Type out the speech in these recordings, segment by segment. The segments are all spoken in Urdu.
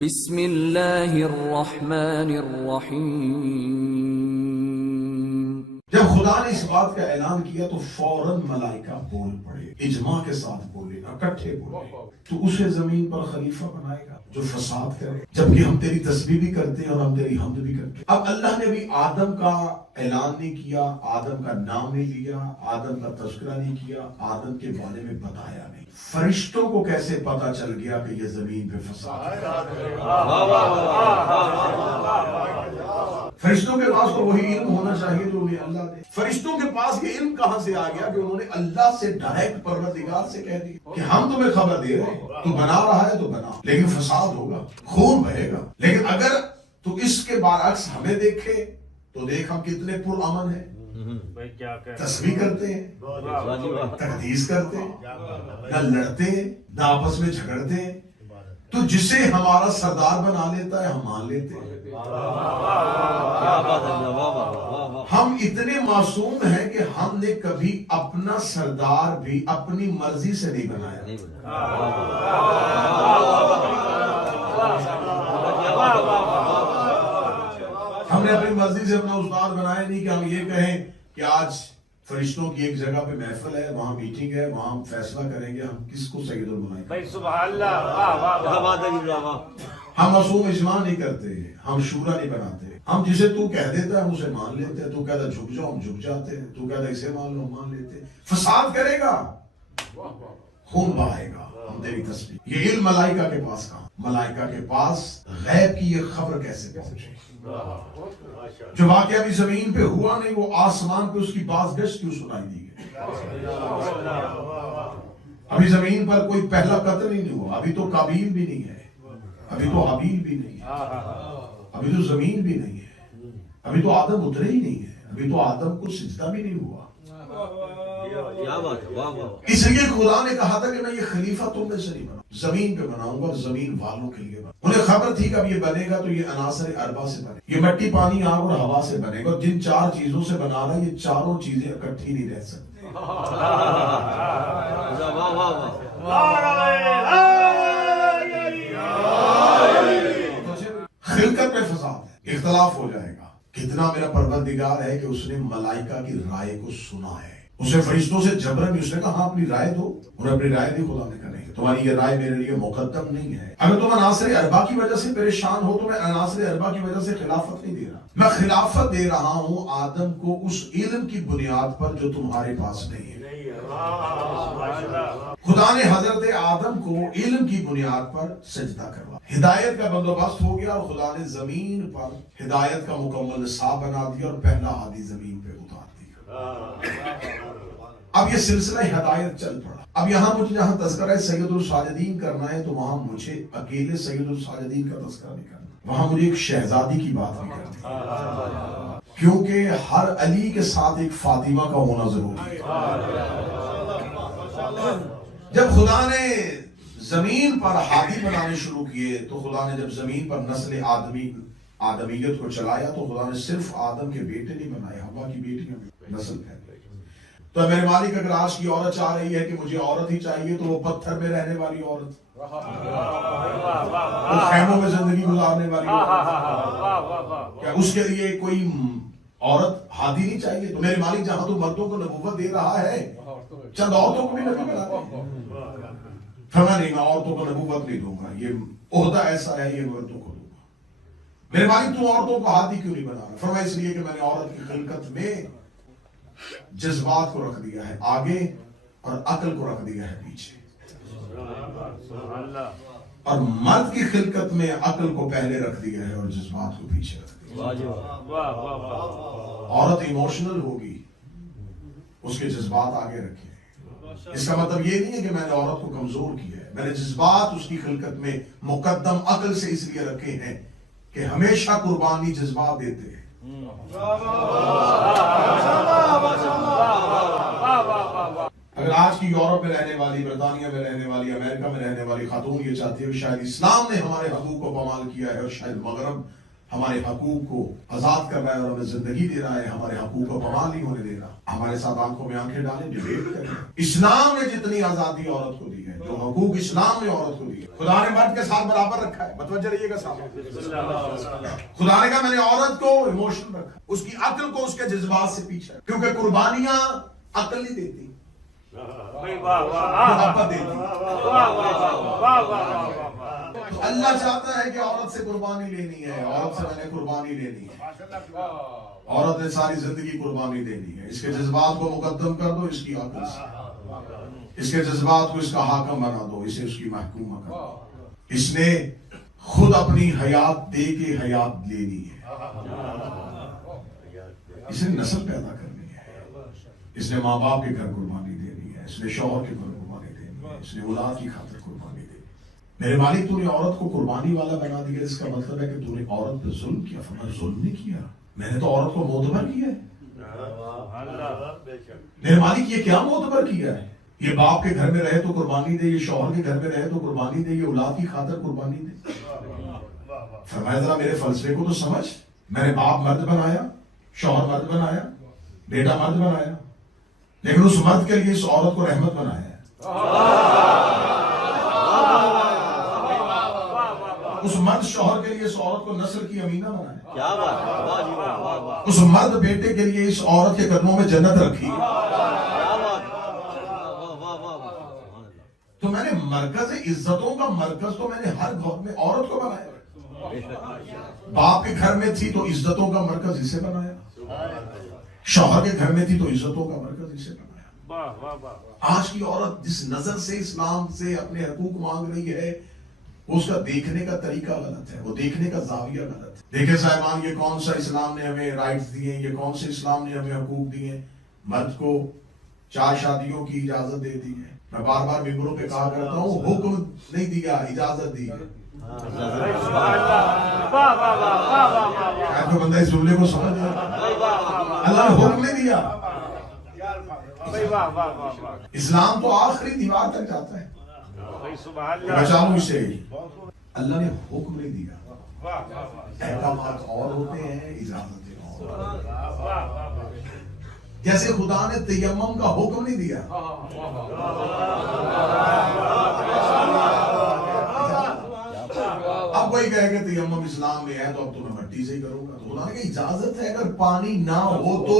بسم اللہ الرحمن الرحیم۔ جب خدا نے اس بات کا اعلان کیا تو فوراً ملائکہ بول پڑے، اجماع کے ساتھ بولے، اکٹھے بولے، تو اسے زمین پر خلیفہ بنائے گا جو فساد کرے، جبکہ ہم تیری تسبیح بھی کرتے ہیں اور ہم تیری حمد بھی کرتے ہیں۔ اب اللہ نے بھی آدم کا اعلان نہیں کیا، آدم کا نام نہیں لیا، آدم کا تذکرہ نہیں کیا، آدم کے بارے میں بتایا نہیں۔ فرشتوں کو کیسے پتا چل گیا کہ یہ زمین پہ فساد ہے؟ فرشتوں کے پاس تو وہی علم ہونا چاہیے جو انہیں اللہ دے۔ فرشتوں کے پاس یہ علم کہاں سے آ گیا کہ انہوں نے اللہ سے ڈائریکٹ پروردگار سے کہہ دیا کہ ہم تمہیں خبر دے رہے ہیں، تو بنا رہا ہے تو بنا، لیکن فساد ہوگا، خون بہے گا۔ لیکن اگر تو اس کے برعکس ہمیں دیکھے تو دیکھ ہم کتنے پرامن ہیں، تسبیح کرتے ہیں، تقدیس کرتے ہیں، نہ لڑتے ہیں، نہ آپس میں جھگڑتے ہیں، تو جسے ہمارا سردار بنا لیتا ہے ہم مان لیتے ہیں۔ ہم اتنے معصوم ہیں کہ ہم نے کبھی اپنا سردار بھی اپنی مرضی سے نہیں بنایا۔ ہم نے اپنی مرضی سے اپنا استاد بنایا نہیں کہ ہم یہ کہیں کہ آج فرشتوں کی ایک جگہ پہ محفل ہے، وہاں میٹنگ ہے، وہاں ہم فیصلہ کریں گے ہم کس کو سید الملائکہ بھائی سبحان اللہ۔ ہم معصوم اجماع نہیں کرتے، ہم شورا نہیں بناتے، ہم جسے تو کہہ دیتا ہے ہم اسے مان لیتے ہیں، تو کہتا ہے جھک جاؤ ہم جھک جاتے ہیں، تو کہتا ہے اسے مان لو ہم مان لیتے ہیں۔ فساد کرے گا، خون بہائے گا، ہم تیری تسبیح۔ یہ علم ملائکہ کے پاس کہاں؟ ملائکہ کے پاس غیب کی یہ خبر کیسے پہنچے؟ جو واقعہ بھی زمین پہ ہوا نہیں وہ آسمان پہ اس کی باز گشت کیوں سنائی دی گئی؟ ابھی زمین پر کوئی پہلا قتل ہی نہیں ہوا، ابھی تو قابیل بھی نہیں ہے، ابھی تو حابیل بھی نہیں ہے، ابھی تو زمین بھی نہیں ہے، ابھی تو آدم اترے ہی نہیں ہے، ابھی تو آدم کو سجدہ بھی نہیں ہوا۔ اس لیے خدا نے کہا تھا کہ میں یہ خلیفہ تم میں سے نہیں بناؤں، زمین پہ بناؤں گا اور زمین والوں کے لیے بناؤں۔ انہیں خبر تھی کہ اب یہ بنے گا تو یہ عناصر اربع سے بنے، یہ مٹی پانی آگ اور ہوا سے بنے گا، اور جن چار چیزوں سے بنا رہا ہے یہ چاروں چیزیں اکٹھی نہیں رہ سکتی۔ خلقت میں فساد ہے، اختلاف ہو جائے گا۔ کتنا میرا پروردگار ہے کہ اس نے ملائکہ کی رائے کو سنا ہے، اسے فرشتوں سے جبرن اس نے کہا ہاں اپنی رائے دو، انہیں اپنی رائے دی، خدا نے کہا نہیں تمہاری یہ رائے میرے لیے مقدم نہیں ہے۔ اگر تم عناصر اربع کی وجہ سے پریشان ہو تو میں عناصر اربع کی وجہ سے خلافت نہیں دے رہا، میں خلافت دے رہا ہوں آدم کو اس علم کی بنیاد پر جو تمہارے پاس نہیں ہے۔ خدا نے حضرت آدم کو علم کی بنیاد پر سجدہ کروا، ہدایت کا بندوبست ہو گیا، اور خدا نے زمین پر ہدایت کا مکمل نصاب بنا دیا اور پہلا ہادی زمین پہ اتار دیا۔ اب یہ سلسلہ ہدایت چل پڑا۔ اب یہاں مجھے جہاں تذکرہ سید الساجدین کرنا ہے تو وہاں مجھے اکیلے سید الساجدین کا تذکرہ نہیں کرنا، وہاں مجھے ایک شہزادی کی بات بھی کرنی ہے، کیونکہ ہر علی کے ساتھ ایک فاطمہ کا ہونا ضروری ہے۔ جب خدا نے زمین پر ہادی بنانے شروع کیے تو خدا نے جب زمین پر نسل آدمیت کو چلایا تو خدا نے صرف آدم کے بیٹے نہیں بنائے، حوا کی بیٹیاں بھی نسل پھیل گئی۔ تو میرے مالک اگر آج کی عورت چاہ رہی ہے کہ مجھے عورت ہی چاہیے تو وہ پتھر میں رہنے والی عورت، وہ خیموں میں زندگی گزارنے والی عورت، کیا اس کے لیے کوئی عورت ہادی نہیں چاہیے؟ تو میرے مالک جہاں تو مردوں کو نبوت دے رہا ہے چند عورتوں کو بھی نبی بنا دے۔ فرمایا نہیں میں عورتوں کو نبوت نہیں دوں گا، یہ عہدہ ایسا ہے یہ مردوں کو دوں گا۔ میرے مالک تو عورتوں کو ہادی کیوں نہیں بنا رہا؟ فرمایا اس لیے کہ میں نے عورت کی خلقت میں جذبات کو رکھ دیا ہے آگے اور عقل کو رکھ دیا ہے پیچھے، اور مرد کی خلقت میں عقل کو پہلے رکھ دیا ہے اور جذبات کو پیچھے رکھ دیا۔ عورت ایموشنل ہوگی، اس کے جذبات آگے رکھے۔ اس کا مطلب یہ نہیں ہے کہ میں نے عورت کو کمزور کیا ہے، میں نے جذبات اس کی خلقت میں مقدم عقل سے اس لیے رکھے ہیں کہ ہمیشہ قربانی جذبات دیتے ہیں۔ اگر آج کی یورپ میں رہنے والی، برطانیہ میں رہنے والی، امریکہ میں رہنے والی خاتون یہ چاہتی ہے کہ شاید اسلام نے ہمارے حقوق کو پامال کیا ہے اور شاید مغرب ہمارے حقوق کو آزاد کر رہا ہے اور ہمیں زندگی دے رہا ہے، ہمارے حقوق کو پامال نہیں ہونے دے رہا، ہمارے ساتھ آنکھوں میں آنکھیں ڈالیں، ڈیبیٹ کریں۔ اسلام نے جتنی آزادی عورت کو دی ہے، جو حقوق اسلام نے عورت کو دی ہے، خدا نے مرد کے ساتھ برابر رکھا ہے۔ متوجہ رہیے گا صاحب، خدا نے کہا میں نے عورت کو ایموشن رکھا، اس کی عقل کو اس کے جذبات سے پیچھے، کیونکہ قربانیاں عقل نہیں دیتی، محبت دیتی۔ تو اللہ چاہتا ہے کہ عورت سے قربانی لینی ہے، عورت سے میں نے قربانی لینی ہے، عورت نے ساری زندگی قربانی دینی ہے۔ اس کے جذبات کو مقدم کر دو، اس کی عقل سے، اس کے جذبات کو اس کا حاکم بنا دو، اسے اس کی محکومہ کر دو۔ اس نے خود اپنی حیات دے کے حیات لینی ہے، اس نے نسل پیدا کرنی ہے، اس نے ماں باپ کے گھر قربانی دینی ہے، اس نے شوہر کے گھر قربانی دینی ہے، اس نے اولاد کی خاطر قربانی دینی ہے۔ میرے مالک تو نے عورت کو قربانی والا بنا دیا، اس کا مطلب ہے کہ تو نے عورت پہ ظلم کیا۔ فرمایا ظلم نہیں کیا، میں نے تو عورت کو معتبر کیا ہے۔ میرے مالک یہ کیا معتبر کیا ہے؟ یہ باپ کے گھر میں رہے تو قربانی دے، یہ شوہر کے گھر میں رہے تو قربانی دے، یہ اولاد کی خاطر قربانی دے۔ فرمایا ذرا میرے فلسفے کو تو سمجھ، میں نے باپ مرد بنایا، شوہر مرد بنایا، بیٹا مرد بنایا، لیکن اس مرد کے لیے اس عورت کو رحمت بنایا ہے۔ اس مرد شوہر کے لیے اس عورت کو نسل کی امینہ بنایا، کیا بات، اس مرد بیٹے کے لیے اس عورت کے قدموں میں جنت رکھی۔ تو میں نے مرکز عزتوں کا مرکز تو میں نے ہر گھر میں عورت کو بنایا۔ باپ کے گھر میں تھی تو عزتوں کا مرکز اسے بنایا، شوہر کے گھر میں تھی تو عزتوں کا مرکز اسے بنایا۔ آج کی عورت جس نظر سے اسلام سے اپنے حقوق مانگ رہی ہے، اس کا دیکھنے کا طریقہ غلط ہے، وہ دیکھنے کا زاویہ غلط ہے۔ دیکھیں صاحبان، یہ کون سا اسلام نے ہمیں رائٹس دیے ہیں، یہ کون سے اسلام نے ہمیں حقوق دیے ہیں؟ مرد کو 4 شادیوں کی اجازت دے دی ہے۔ میں بار بار ممبروں پہ کہا کرتا ہوں، حکم نہیں دیا، اجازت دی ہے۔ کوئی بندہ اس جملے کو سمجھ گیا؟ اللہ نے حکم نہیں دیا۔ اسلام تو آخری دیوار تک جاتا ہے، بچا لوں اسے۔ اللہ نے حکم نہیں دیا، احکامات اور ہوتے ہیں، اجازتیں اور۔ جیسے خدا نے تیمم کا حکم نہیں دیا، اب کوئی کہے کہ تیمم اسلام میں ہے تو اب تو میں مٹی سے ہی کروں گا، تو خدا نے کہا اجازت ہے، اگر پانی نہ ہو تو،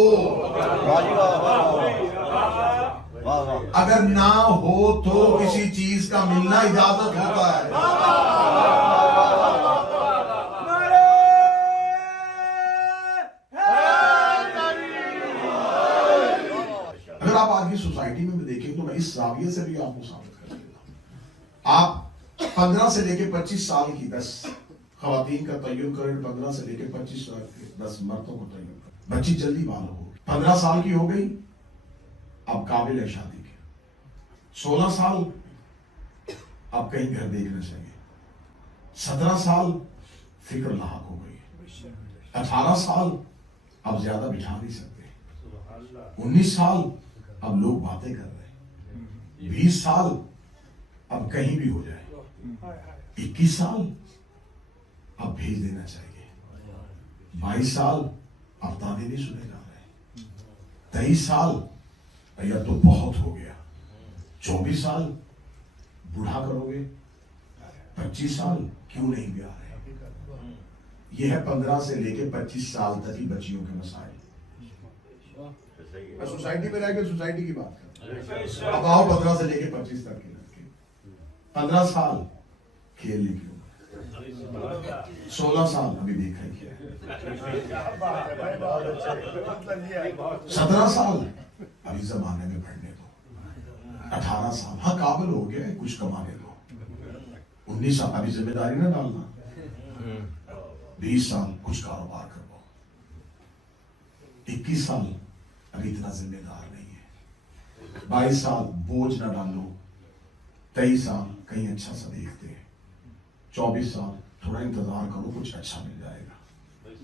اگر نہ ہو تو کسی چیز کا ملنا اجازت ہوتا ہے۔ اگر آپ آج کی سوسائٹی میں دیکھیں تو میں اس زاویے سے بھی آپ کو ثابت کر دیتا ہوں۔ آپ 15 سے لے کے 25 سال کی 10 خواتین کا تعین کریں، 15 سے لے کے 25 سال کے 10 مردوں کو تعین کریں۔ بچی جلدی بالغ ہو، 15 سال کی ہو گئی، اب قابل ہے شادی کے، 16 سال اب کہیں گھر دیکھنا چاہیے، 17 سال فکر لاحق ہو گئی، 18 سال اب زیادہ بٹھا نہیں سکتے، 19 سال اب لوگ باتیں کر رہے ہیں، 20 سال اب کہیں بھی ہو جائے، 21 سال اب بھیج دینا چاہیے، 22 سال اب تانے نہیں سنے جا رہے، 23 سال یا تو بہت ہو گیا، 24 سال بوڑھا کرو گے، 25 سال کیوں نہیں بھی آ رہے۔ یہ ہے 15 سے لے کے 25 سال تک کی بچیوں کے مسائل۔ میں سوسائٹی میں رہ کے سوسائٹی کی بات کرتا ہوں، اب آؤ 15 سے لے کے 25 تک کے لڑکے، 15 سال کھیلنے کی عمر، 16 سال ابھی دیکھا ہی کیا ہے، 17 سال ابھی زمانے میں پڑھنے دو، 18 سال ہاں قابل ہو گیا کچھ کمانے دو، 19 سال ابھی ذمہ داری نہ ڈالنا، 20 سال کچھ کاروبار کرو، 21 سال ابھی اتنا ذمہ دار نہیں ہے، 22 سال بوجھ نہ ڈالو، 23 سال کہیں اچھا سا دیکھتے ہیں، 24 سال تھوڑا انتظار کرو کچھ اچھا مل جائے گا،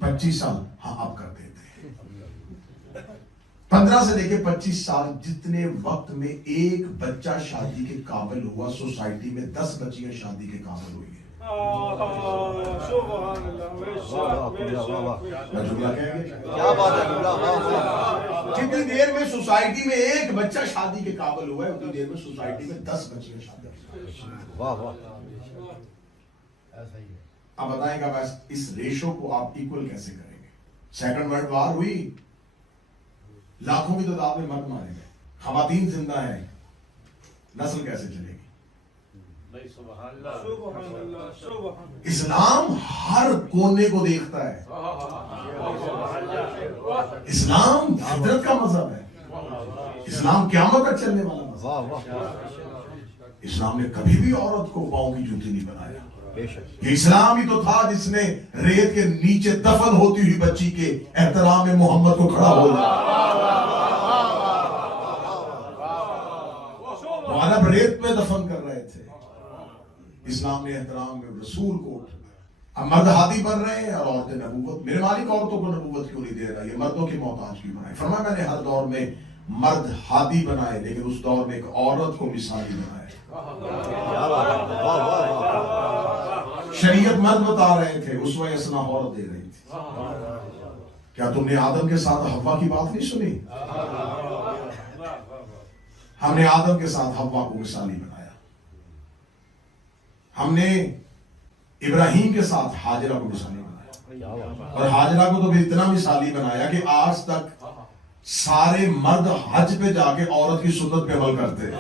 25 سال ہاں اب کر دیتے ہیں، 15 سے لے کے 25 سال جتنے وقت میں ایک بچہ شادی کے قابل ہوا، سوسائٹی میں 10 بچیاں شادی کے قابل ہوئی ہیں۔ میں جملہ کہہ گیا کیا بات ہے جملہ، واہ واہ، جتنی دیر میں سوسائٹی میں ایک بچہ شادی کے قابل ہوا ہے اتنی دیر میں سوسائٹی میں 10 بچے شادی. واہ واہ. اب بتائیں گا بس اس ریشو کو آپ ایکول کیسے کریں گے؟ سیکنڈ ورلڈ وار ہوئی، لاکھوں کی تعداد میں مرد مارے گئے، خواتین زندہ ہیں، نسل کیسے چلے گی؟ اسلام ہر کونے کو دیکھتا ہے. اسلام فطرت کا مذہب ہے. اسلام قیامت تک چلنے والا مذہب. واہ واہ، اسلام نے کبھی بھی عورت کو پاؤں کی جوتی نہیں بنایا. بے شک. یہ اسلام ہی تو تھا جس نے ریت کے نیچے دفن ہوتی ہوئی بچی کے احترام میں محمد کو کھڑا ہو گیا. وہ عرب ریت میں دفن کر رہے تھے، اسلام نے احترام میں رسول کو. اب مرد ہادی بن رہے ہیں اور عورتیں نبوت. میرے مالک عورتوں کو نبوت کیوں نہیں دے رہا؟ یہ مردوں کی محتاج کیوں بنائے؟ فرمایا میں نے ہر دور میں مرد ہادی بنائے لیکن اس دور میں ایک عورت کو مثالی بنایا. کیا بات ہے، واہ واہ واہ. شریعت مرد بتا رہے تھے، اسوہ حسنہ عورت دے رہی تھی. کیا تم نے آدم کے ساتھ حوا کی بات نہیں سنی؟ ہم نے آدم کے ساتھ حوا کو مثالی بنایا. ہم نے ابراہیم کے ساتھ حاجرہ کو مثالی بنایا، اور حاجرہ کو تو بھی اتنا مثالی بنایا کہ آج تک سارے مرد حج پہ جا کے عورت کی سنت پہ عمل کرتے ہیں.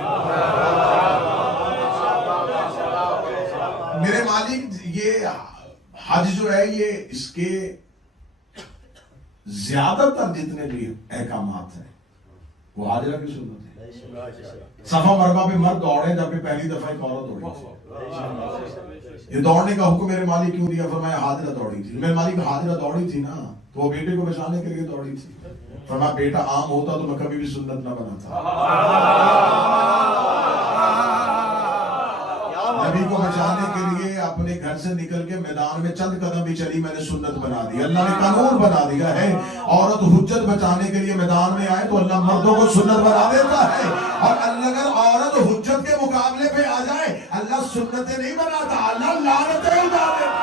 میرے مالک یہ حج جو ہے یہ اس کے زیادہ تر جتنے بھی احکامات ہیں وہ حاجرہ کی سنت ہے. صفا مربع پہ مرد دوڑے جب کہ پہلی دفعہ ایک عورت دوڑی تھی. یہ دوڑنے کا حکم میرے مالک کیوں دیا؟ فرمایا حاجرہ دوڑی تھی. میرے مالک حاجرہ دوڑی تھی نا تو وہ بیٹے کو بچانے کے لیے دوڑی تھی. فرمایا بیٹا عام ہوتا تو میں کبھی بھی سنت نہ بناتا. نبی کو بچانے کے لیے اپنے گھر سے نکل کے میدان میں چند قدم بھی چلی، میں نے سنت بنا دی. اللہ نے قانون بنا دیا ہے عورت حجت بچانے کے لیے میدان میں آئے تو اللہ مردوں کو سنت بنا دیتا ہے. اور اللہ اگر عورت حجت کے مقابلے پہ آ جائے اللہ سنتیں نہیں بناتا، اللہ لعنتیں اتار دیتا.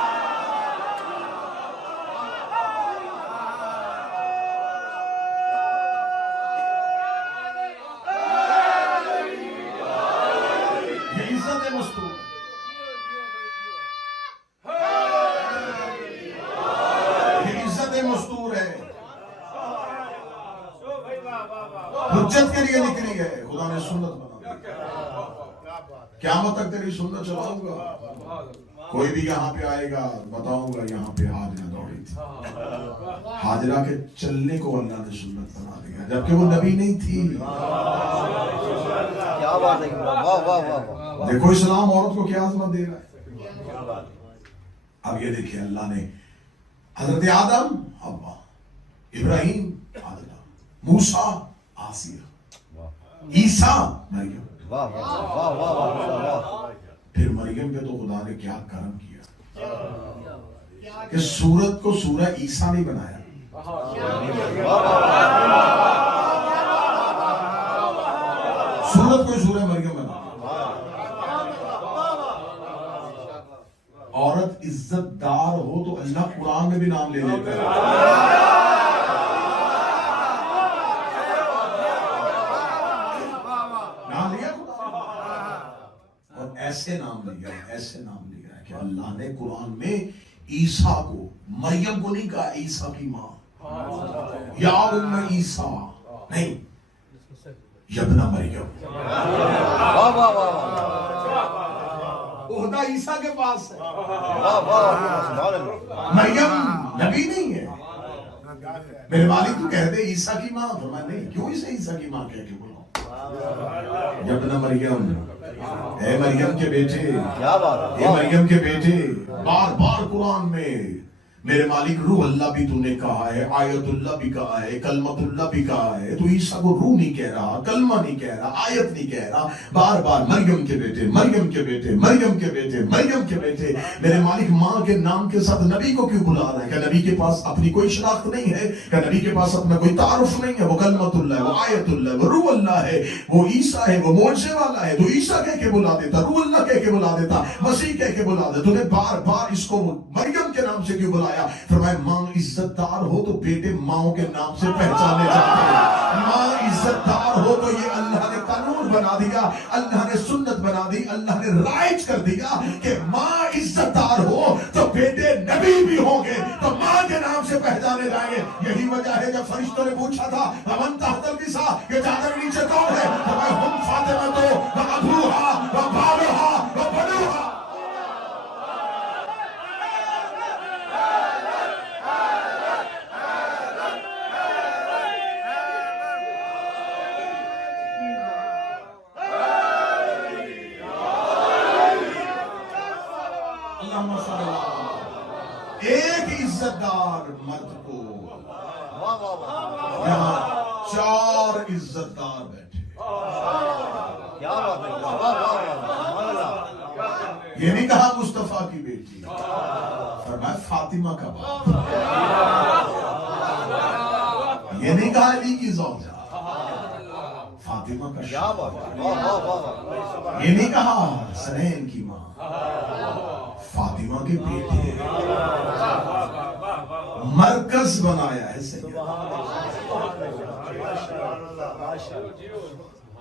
یہ عزت مستور ہے. یہ عزت مستور ہے. حجت کے لیے نکلی ہے، خدا نے سنت بنا دی. قیامت تک تیری سنت چلاؤں گا. کوئی بھی یہاں پہ آئے گا بتاؤں گا یہاں پہ حاجرہ دوڑی تھی. حاجرہ کے چلنے کو اللہ نے سنت بنا دیا جبکہ وہ نبی نہیں تھی. کیا بات ہے، واہ واہ واہ. دیکھو اسلام عورت کو کیا عظمت دے رہا ہے. اب یہ دیکھیں اللہ نے حضرت آدم حوا، ابراہیم حاجرہ، موسیٰ آسیہ، عیسیٰ مریم. واہ واہ واہ واہ واہ. پھر مریم پہ تو خدا نے کیا کرم کیا کہ سورت کو سورہ عیسیٰ نہیں بنایا. سورت کو سورہ مریم بنا. عورت عزت دار ہو تو اللہ قرآن میں بھی نام لے لیتا ہے. نام لیا اور ایسے نام لیا، ایسے نام لیا کہ اللہ نے قرآن میں عیسیٰ کو، مریم کو نہیں کہا عیسیٰ کی ماں یا ام عیسیٰ، نہیں یبن مریم. واہ واہ واہ. عہدہ عیسیٰ کے پاس ہے. واہ واہ، سبحان اللہ. مریم نبی نہیں ہے. میرے مالک تو کہتے عیسیٰ کی ماں، فرمایا نہیں، کیوں اسے عیسیٰ کی ماں کہہ کے بلاؤ؟ یبن مریم، اے مریم کے بیٹے، کیا بات ہے. اے مریم کے بیٹے. بار بار قرآن میں میرے مالک روح اللہ بھی تو نے کہا ہے، آیت اللہ بھی کہا ہے، کلمت اللہ بھی کہا ہے، تو عیسیٰ کو روح نہیں کہہ رہا، کلمہ نہیں کہہ رہا، آیت نہیں کہہ رہا، بار بار مریم کے بیٹے، مریم کے بیٹے، مریم کے بیٹے، مریم کے بیٹے۔ میرے مالک ماں کے نام کے ساتھ نبی کو کیوں بلا رہا ہے؟ کہ نبی کے پاس اپنی کوئی شناخت نہیں ہے، کہ نبی کے پاس اپنا کوئی تعارف نہیں ہے، وہ کلمت اللہ ہے، وہ آیت اللہ ہے، وہ روح اللہ ہے، وہ عیسیٰ ہے، وہ معجزے والا ہے، تو عیسیٰ کہہ کے بلا دیتا، روح اللہ کہہ کے بلا دیتا، مسیح کہہ کے بلا دیتا۔ تو نے بار بار اس کو مریم کے نام سے کیوں بلایا؟ فرمایا ماں عزت دار ہو تو بیٹے ماں کے نام سے پہچانے جاتے ہیں، ماں عزت دار ہو تو یہ اللہ نے قانون بنا دیا، اللہ نے سنت بنا دی، اللہ نے رائج کر دیا کہ ماں عزت دار ہو تو بیٹے نبی بھی ہوں گے، تو ماں کے نام سے پہچانے جائیں گے۔ یہی وجہ ہے جب فرشتوں نے پوچھا تھا ومن تحت الکساء، یہ چادر کے نیچے کون ہے؟ فرمایا ہم فاطمہ و ابوہا و بالہا و بنوہا۔ ایک عزت دار مرد کو یہاں چار عزت دار بیٹھے، یہ نہیں کہا مصطفیٰ کی بیٹی، فرمایا فاطمہ کا باپ، یہ نہیں کہا علی کی زوجہ، فاطمہ کا شوہر، یہ نہیں کہا حسنین کی ماں، فاطمہ کے بیٹے، مرکز بنایا ہے سید۔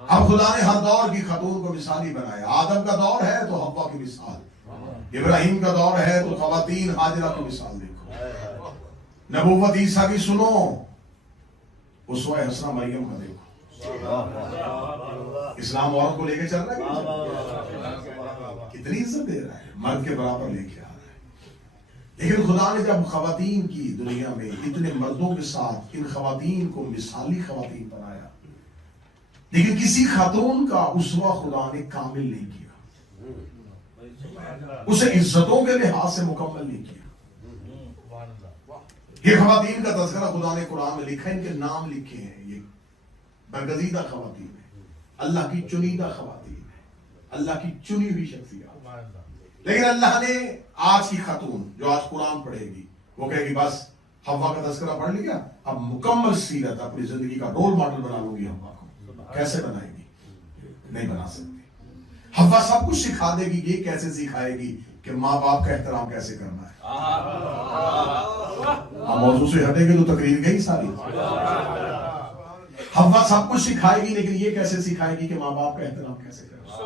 اب خدا نے ہر دور کی خاتون کو مثالی بنایا، آدم کا دور ہے تو حوا کی مثال، ابراہیم کا دور ہے تو خواتین حاجرہ کی مثال دیکھو، نبوت عیسیٰ کی سنو، اسوہ حسنہ مریم کا دیکھو۔ اسلام عورت کو لے کے چل رہا ہے، کتنی عزت دے رہا ہے، مرد کے برابر لے کے آ رہا ہے۔ لیکن خدا نے جب خواتین کی دنیا میں اتنے مردوں کے ساتھ ان خواتین کو مثالی خواتین بنایا، لیکن کسی خاتون کا اسوہ خدا نے کامل نہیں کیا، اسے عزتوں کے لحاظ سے مکمل نہیں کیا۔ یہ خواتین کا تذکرہ خدا نے قرآن میں لکھا ہے، ان کے نام لکھے ہیں، یہ برگزیدہ خواتین ہے، اللہ کی چنیدہ خواتین ہے، اللہ کی چنی ہوئی شخصیات۔ لیکن اللہ نے آج کی خاتون جو آج قرآن پڑھے گی وہ کہے گی بس حوا کا تذکرہ پڑھ لیا، اب مکمل سیرت اپنی زندگی کا رول ماڈل بنا لوں گی حوا کو، کیسے بنائے گی؟ نہیں بنا سکتی۔ حوا سب کچھ سکھا دے گی، یہ کیسے سکھائے گی کہ ماں باپ کا احترام کیسے کرنا ہے۔ آپ موضوع سے ہٹے گے تو تقریر گئی ساری۔ حوا سب کچھ سکھائے گی لیکن یہ کیسے سکھائے گی کہ ماں باپ کا احترام کیسے کرنا ہے۔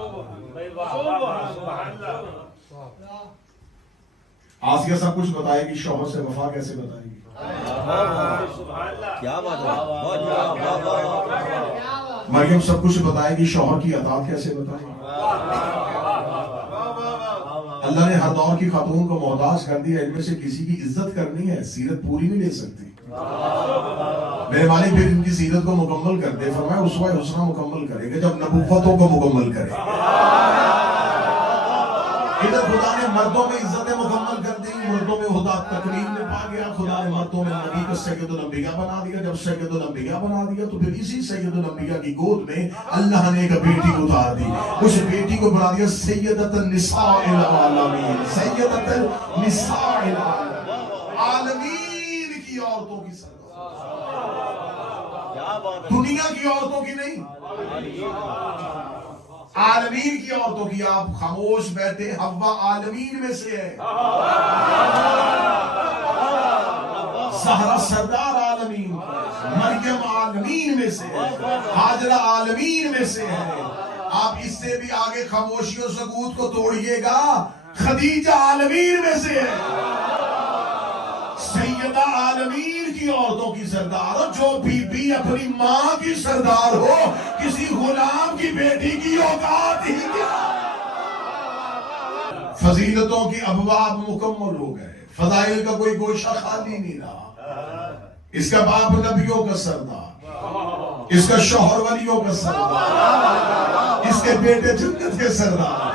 آسیہ سب کچھ بتائے گی، شوہر سے وفا کیسے بتائے گی۔ کیا بات ہے، مریم سب کچھ بتائے گی، شوہر کی اطاعت کیسے بتائے گی۔ اللہ نے ہر دور کی خاتون کو محتاج کر دیا، ان میں سے کسی کی عزت کرنی ہے سیرت پوری نہیں لے سکتی۔ میرے مالک پھر ان کی سیرت کو مکمل کر دے، فرمایا اسوہ حسنہ مکمل کرے گا جب نبوتوں کو مکمل کرے۔ ادھر خدا نے مردوں میں عزتیں مکمل کر دی، مردوں میں خدا تکریم میں پا گیا، خدا نے مردوں میں نبی کو سید الانبیاء بنا دیا، جب سید الانبیاء بنا دیا تو پھر اسی سید الانبیاء کی گود میں اللہ نے ایک بیٹی اتار دی، اس بیٹی کو بنا دیا سیدۃ النساء العالمین، سیدۃ النساء العالمین، عالمین کی عورتوں کی سردار، دنیا کی عورتوں کی نہیں، عالمین کی عورتوں کی۔ آپ خاموش بیٹھے، حوا عالمین میں سے ہے، زہرا سردار عالمین، مریم عالمین میں سے ہے، حاجرہ عالمین میں سے ہے۔ آپ اس سے بھی آگے خاموشی و سکوت کو توڑیے گا، خدیجہ عالمین میں سے ہے، سیدہ عالمین کی عورتوں کی سردار ہو، جو بی بی اپنی ماں کی سردار ہو، کسی غلام کی بیٹی کی اوقات ہی کیا۔ فضیلتوں کی ابواب مکمل ہو گئے، فضائل کا کوئی گوشہ خالی نہیں رہا۔ اس کا باپ نبیوں کا سردار، اس کا شوہر ولیوں کا سردار، اس کے بیٹے جنت کے سردار۔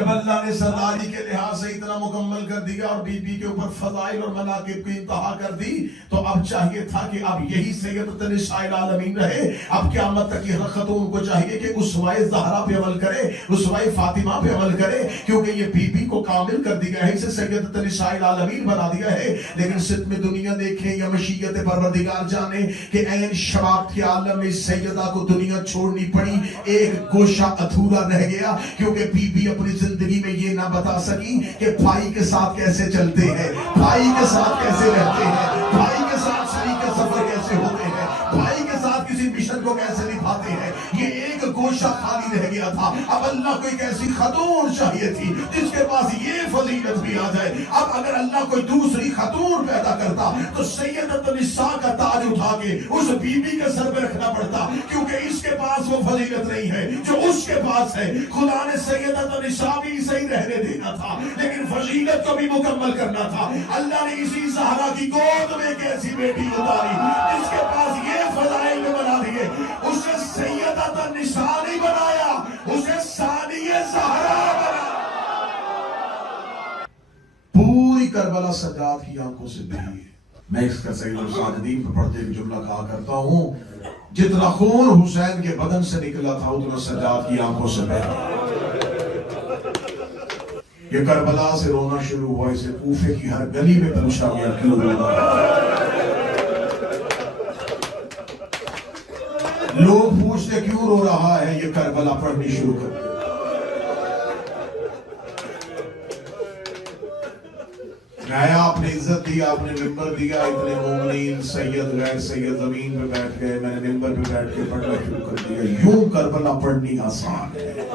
جب اللہ نے سرداری کے لحاظ سے اتنا مکمل کر دیا اور بی بی کے اوپر فضائل اور مناقب کی انتہا کر دی تو اب چاہیے تھا کہ اب یہی سیدۃ نساء العالمین رہے. اب قیامت تک یہ خاتون کو چاہیے کہ اسوہ زہرا پہ عمل کرے, اسوہ فاطمہ پہ عمل کرے, کیونکہ یہ بی بی کو کامل کر دیا ہے, اسے سیدۃ نساء العالمین بنا دیا ہے. لیکن صرف میں دنیا دیکھیں یا مشیت پروردگار جانے کہ این شباب کے عالم میں سیدہ کو دنیا چھوڑنی پڑی, ایک گوشہ ادھورا رہ گیا, کیونکہ بی بی اپنی زندگی میں یہ نہ بتا سکی کہ بھائی کے ساتھ کیسے چلتے ہیں, بھائی کے ساتھ کیسے رہتے ہیں, بھائی کے ساتھ شریک سفر کیسے ہوتے ہیں, بھائی کے ساتھ کسی مشن کو کیسے نبھاتے ہیں. یہ ایک گوشہ خالی رہ گیا تھا. اب اللہ کو ایک ایسی خاتون چاہیے تھی جس کے پاس یہ فضیلت بھی آ جائے. اب اگر اللہ کوئی دوسری خاتون پیدا کرتا تو سیدۃ النساء کا تاج اٹھا کے اس بی بی کے سر پہ رکھنا پڑتا, کیونکہ اس کے پاس وہ فضیلت نہیں ہے جو اس کے پاس ہے. خدا نے سیدۃ النساء بھی صحیح رہنے دینا تھا لیکن فضیلت کو بھی مکمل کرنا تھا. اللہ نے اسی زہرا کی گود میں ایک ایسی بیٹی اتاری جس کے پاس یہ فضائل بنا دیے. اسے سیدۃ النساء نہیں بنایا, اسے ثانیہ زہرا بنا. پوری کربلا سجاد کی آنکھوں سے بہی ہے. میں اس کا سید الساجدین پہ پڑھتے ہوئے جملہ کہا کرتا ہوں, جتنا خون حسین کے بدن سے نکلا تھا اتنا سجاد کی آنکھوں سے بہا. یہ کربلا سے رونا شروع ہوا, اسے کوفے کی ہر گلی میں پوچھا گیا کیوں رونا. لوگ پوچھتے کیوں رو رہا ہے, یہ کربلا پڑھنی شروع کر دیا. گیا, آپ نے عزت دیا, آپ نے ممبر دیا, اتنے مومنین سید غیر سید زمین پہ بیٹھ گئے, میں نے ممبر پہ بیٹھ کے پڑھنا شروع کر دیا. یوں کربلا پڑھنی آسان ہے.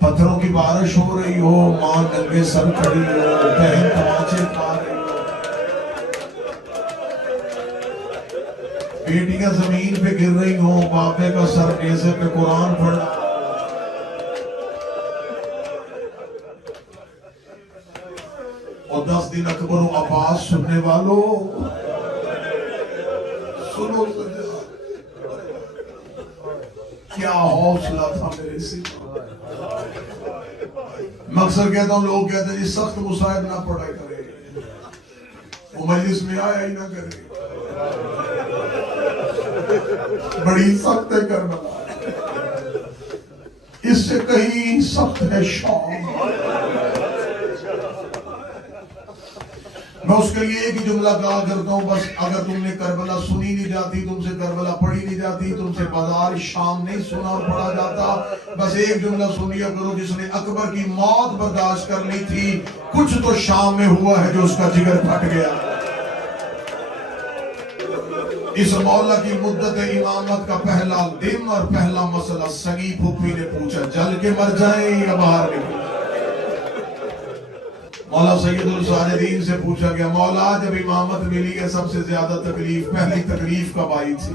پتھروں کی بارش ہو رہی ہو, ماں ننگے سر کھڑی ہو, بہن تماچے کھا رہی ہو, بیٹیاں زمین پہ گر رہی ہوں, باپے کا سر نیزے پہ قرآن پڑھ رہا. اور 10 دن اکبر و عباس سننے والوں سنو, کیا حوصلہ تھا میرے سے. مقصد کہتا ہوں, لوگ کہتے ہیں سخت مصائب نہ پڑھا کرے, وہ مجلس میں آیا ہی نہ کرے, بڑی سخت ہے کربلا, اس سے کہیں سخت ہے شام. میں اس کے لیے ایک ہی جملہ کہا کرتا ہوں, بس اگر تم نے کربلا سنی نہیں جاتی, تم سے کربلا پڑھی نہیں جاتی, تم سے بازار شام نہیں سنا اور پڑھا جاتا, بس ایک جملہ سنیا کرو, جس نے اکبر کی موت برداشت کر لی تھی, کچھ تو شام میں ہوا ہے جو اس کا جگر پھٹ گیا. اس مولا کی مدت امامت کا پہلا دن اور پہلا مسئلہ سگی پھوپھی نے پوچھا, جل کے مر جائیں یا باہر نکلیں. مولا سید الساجدین سے پوچھا گیا, مولا جب امامت ملی ہے سب سے زیادہ تکلیف, پہلی تکلیف کب آئی تھی؟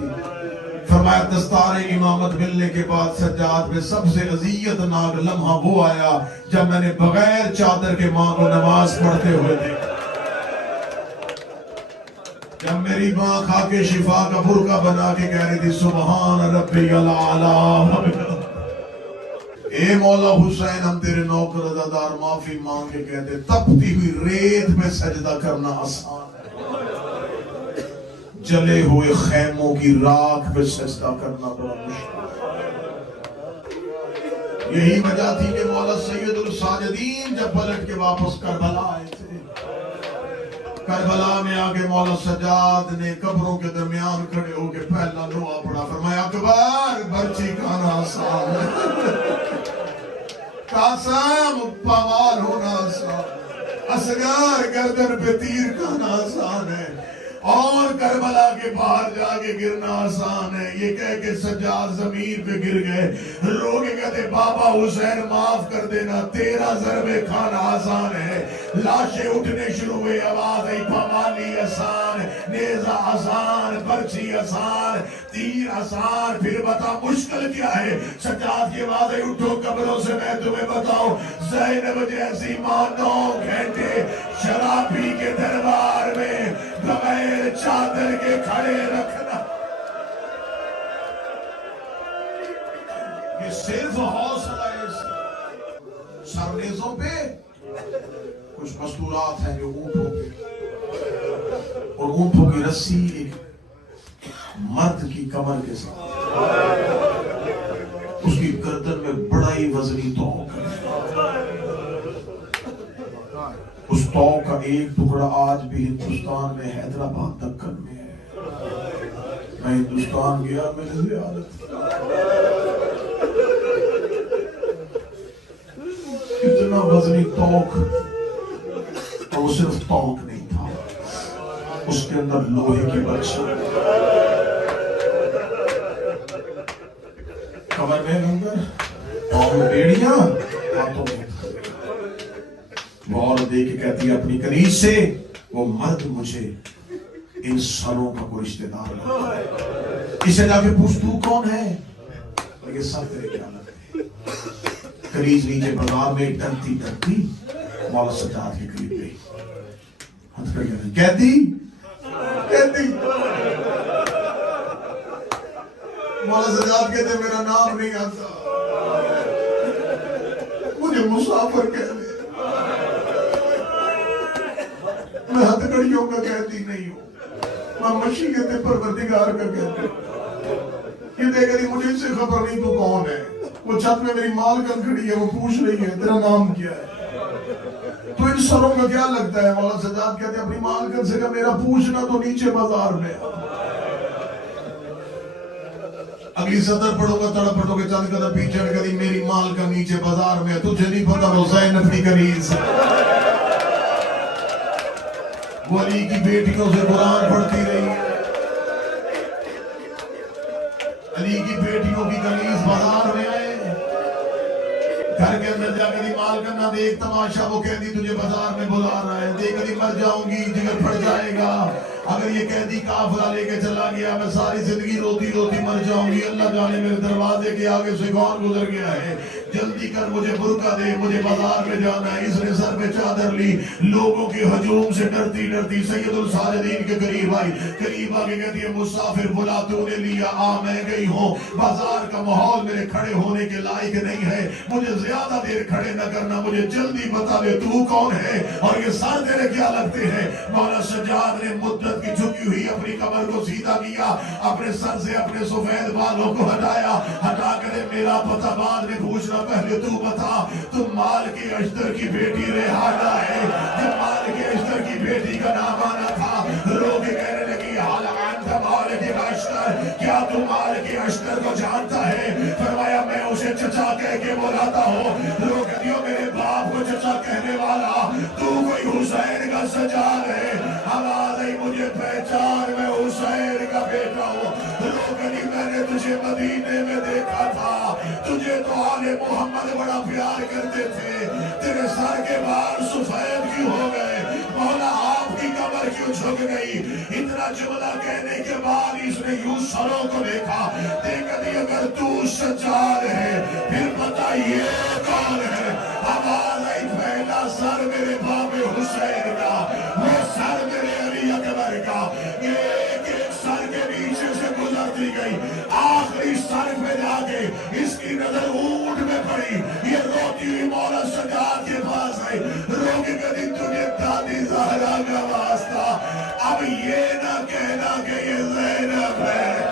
فرمایا دستار امامت ملنے کے بعد سجاد میں سب سے اذیت ناک لمحہ وہ آیا جب میں نے بغیر چادر کے ماں کو نماز پڑھتے ہوئے دیکھا. جب میری ماں کھا کے شفا کا برقع بنا کے کہہ رہی تھی سبحان ربی الاعلی, اے مولا حسین ہم تیرے نوکر عزادار معافی مانگ کے کہتے, تپتی ہوئی ریت میں سجدہ کرنا آسان ہے, جلے ہوئے خیموں کی راکھ پہ سجدہ کرنا بڑا مشکل. یہی وجہ تھی کہ مولا سید الساجدین جب پلٹ کے واپس کربلا آئے تھے, کربلا میں آگے مولا سجاد نے قبروں کے درمیان کھڑے ہو کے پہلا دعا پڑھا, فرمایا اکبر برچی کھانا آسان ہے, قاسم پامال ہونا آسان, اصغر گردن پہ تیر کھانا آسان ہے, اور کربلا کے باہر جا کے گرنا آسان ہے. یہ کہہ کے سجاد زمین پہ گر گئے, رو کے کہتے بابا حسین معاف کر دینا, تیرا ضربے کھانا آسان ہے. لاشیں اٹھنے شروع ہوئے, آواز آئی پامالی آسان, نیزہ آسان, برچی آسان, تیر آسان, پھر بتا مشکل کیا ہے. سجاد کی آواز آئی اٹھو قبروں سے میں تمہیں بتاؤں, زینب جیسی ماں 9 گھنٹے شرابی کے دربار میں بغیر چادر کے کھڑے رکھنا, یہ صرف حوصلہ سرنیزوں پہ کچھ مستورات ہیں جو اونٹوں پہ، اور اونٹوں کی رسی ایک مرد کی کمر کے ساتھ، اس کی گردن میں بڑا ہی وزنی توق ہے، اس توق کا ایک ٹکڑا آج بھی ہندوستان میں حیدرآباد دکن میں ہے۔ میں ہندوستان گیا، میرے زیارت اتنا وزنی توق، اور وہ صرف توق نہیں تھا، اس کے اندر لوہے کی بچی، کمر میں لنگر، پاؤں میں بیڑیاں، ہاتھوں میں وہ عورت دیکھ کے کہتی ہے اپنی کنیز سے، وہ مرد مجھے ان سروں کا کوئی رشتہ دار لگتا ہے، اسے جا کے پوچھ تو کون ہے، اور یہ سر تیرے کیا لگتے ہیں۔ کنیز نیچے بازار میں ڈرتی ڈرتی مولا سجاد کے قریب گئی، ہاتھ کر کے کہتی مولا سجاد کہتے میرا نام نہیں آتا، مجھے مسافر کہہ دے، میں ہاتھ کڑیوں کا کہتی نہیں ہوں، میں مشیت پروردگار کا کہتی ہوں۔ یہ دیکھ رہی مجھے اس سے خبر نہیں تو کون ہے، وہ چھت میں میری مالکن کھڑی ہے، وہ پوچھ رہی ہے تیرا نام کیا ہے، تو ان سروں کا کیا لگتا ہے؟ مولا سجاد کہتے ہیں اپنی مالکن سے کہ میرا پوچھنا تو نیچے بازار میں۔ اگلی سطر پڑھو گا تڑپ پڑھو گے چند قدم پیچھے کری میری مالکن نیچے بازار میں، تجھے نہیں پتا حسین اپنی کنیز وہ علی کی بیٹیوں سے قرآن پڑھتی رہی ہے، علی کی بیٹیوں کی کنیز بازار میں آئے، گھر کے اندر جا کر مال کرنا دیکھ تماشا، وہ قیدی تجھے بازار میں بلا رہا ہے، دیکھ کر مر جاؤں گی جگر پھٹ جائے گا، اگر یہ قیدی قافلہ لے کے چلا گیا میں ساری زندگی روتی روتی مر جاؤں گی، اللہ جانے میرے دروازے کے آگے سے کون گزر گیا ہے، جلدی کر مجھے برقع دے، مجھے بازار میں جانا ہے۔ اس نے سر پہ چادر لی، لوگوں کے ہجوم سے ڈرتی ڈرتی سید الساجدین کے قریب آئی، قریب آگے کہتی ہے مسافر بلا تو نے لیا، میں گئی ہوں، بازار کا ماحول میرے کھڑے ہونے کے لائق نہیں ہے، مجھے زیادہ دیر کھڑے نہ کرنا، مجھے جلدی بتا دے تو کون ہے اور یہ سر تیرے کیا لگتے ہیں۔ مولا سجاد نے مدت کی جھکی ہوئی اپنی کمر کو سیدھا کیا، اپنے سر سے اپنے سفید بالوں کو ہٹایا، ہٹا کر میرا پتہ بعد میں پوچھنا، پہلے تو بتا تم مال کے اشتر کی بیٹی ریحانہ ہے؟ جب مال کے اشتر کی بیٹی کا نام آنا تھا، رو کے کہنے لگی حال انت مال کے اشتر، کیا تم مال کے اشتر کو جانتا ہے؟ فرمایا میں اسے چچا کہہ کے بلاتا ہوں، رو کہتی ہو میرے باپ کو چچا کہنے والا تو کوئی حسین کا سجاد ہے؟ آواز آئی مجھے پہچان، میں حسین کا بیٹا ہوں، رو کہتی میں نے تجھے مدینے میں دیکھا تھا، تجھے تو آل محمد بڑا پیار کرتے تھے، تیرے سر کے بال سفید کیوں ہو گئے؟ مولا آپ کی کمر کیوں جھک گئی؟ اتنا جملہ کہنے کے بعد اس نے یوں سروں کو دیکھا، دیکھا دی اگر تو سجاد ہے پھر بتا یہ کون ہے؟ آواز آئی پہلا سر میرے باب حسین کا، وہ سر میرے علی اکبر کا، یہ ایک ایک سر کے نیچے سے گزرتی گئی، آخری سر پہ جا کے اس کی نظر اونٹ میں پڑی، یہ روتی ہوئی مولا سجاد کے پاس آئی، رو کے کہتی تجھے دادی زہرا کا واسطہ، اب یہ نہ کہنا کہ یہ زینب ہے۔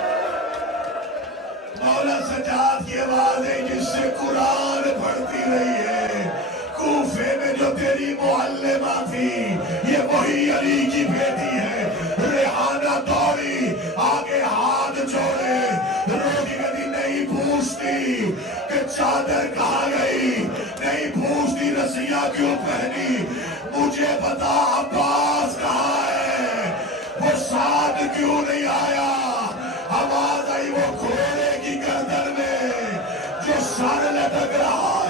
مولا سجاد کی آواز ہے جس سے قرآن پڑھتی رہی ہے، کوفے میں جو تیری معلمہ تھی یہ وہی علی کی بیٹی ہے۔ ریحانہ دوڑی آگے ہاتھ جوڑے، روکی کہتی نہیں پوچھتی کہ چادر کہاں گئی، نہیں پوچھتی رسیاں کیوں پہنی، مجھے بتا عباس کہاں ہے، وہ ساتھ کیوں نہیں آیا؟ آواز آئی وہ گھوڑے کی گردن میں جو سر لٹک رہا